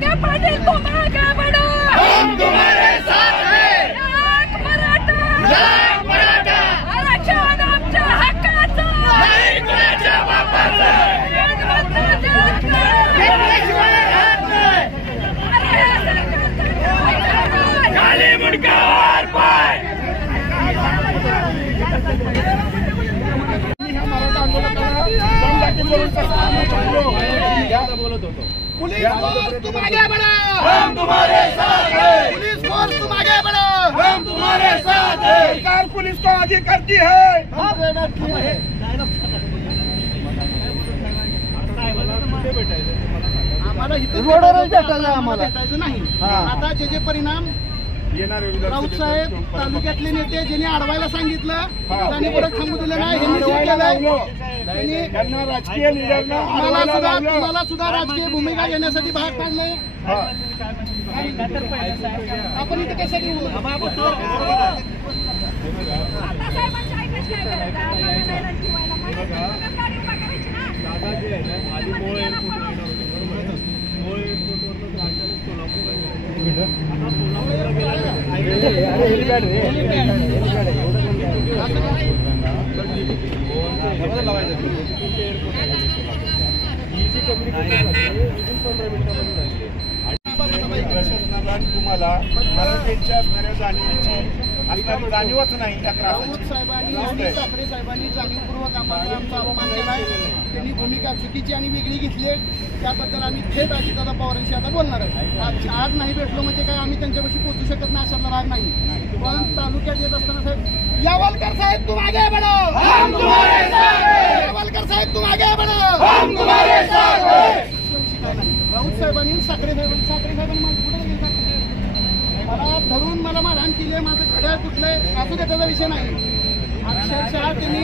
जरांगे पाटील तुम आगे बढ़ो, हम तुम्हारे साथ हैं। एक मराठा, जय मराठा, आरक्षण आमच्या हक्काचं, नाही कुणाच्या बापाचं, घेतल्याशिवाय राहत नाही। खाली मुंडकावर पाय। पुलिस फोर्स तुम आगे बढ़ो, हम तुम्हारे साथ हैं। पुलिस फोर्स तुम आगे बढ़ो, हम तुम्हारे साथ हैं। सरकार पुलिस को आगे करती है। आम्हाला रोडवरच भेटायचं, आम्हाला भेटायचं नाही। आता जे परिणाम राऊत साहेब तालुक्यातले नेते ज्यांनी अडवायला सांगितलं त्यांनी परत थांबू दिलं नाही, राजकीय लिडरना मला सुद्धा राजकीय भूमिका घेण्यासाठी भाग पाडले। आपण इथे कशासाठी प्रशासनाला तुम्हाला मराठ्यांच्या असणाऱ्या जाणीवेची जाणीवच नाही। राऊत साहेबांनी आणि ठाकरे साहेबांनी जाणीवपूर्वक आम्हाला आमचा अपमान केलाय। त्यांनी भूमिका चुकीची आणि वेगळी घेतली, त्याबद्दल आम्ही थेट अजितदादा पवारांशी आता बोलणार आहे। आज नाही भेटलो म्हणजे काय आम्ही त्यांच्यापाशी पोहोचू शकत नाही अशातला भाग नाही। पण तालुक्यात येत असताना साहेब यावलकर साहेब तुम आगे बढ़ो, हम तुम्हारे साथ हैं। यावलकर साहेब तुम आगे बढ़ो, हम तुम्हारे साथ हैं। राऊत साहेबांनी साखरे साहेबांनी मला धरून मला मारहाण केली, माझं घड्याळ कुठलंय असू दे, त्याचा विषय नाही। अक्षरशः त्यांनी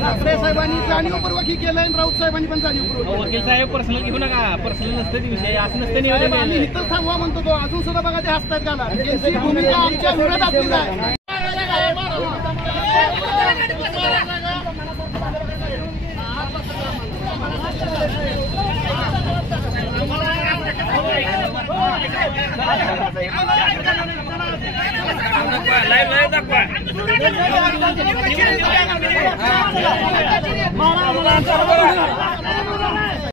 साखरे साहेबांनी जाणीवपूर्वक ही केलंय, राऊत साहेबांनी पण जाणीवपूर्वक। वकील साहेब पर्सनल घेऊ नका, पर्सनल नसते विषय, असं नसतं। आम्ही इथं थांबवा म्हणतो, तो अजून सुद्धा बघा ते हसतात गाला। त्यांची भूमिका आमच्या विरोधातलीच आहे। लाईव्ह दाखवा।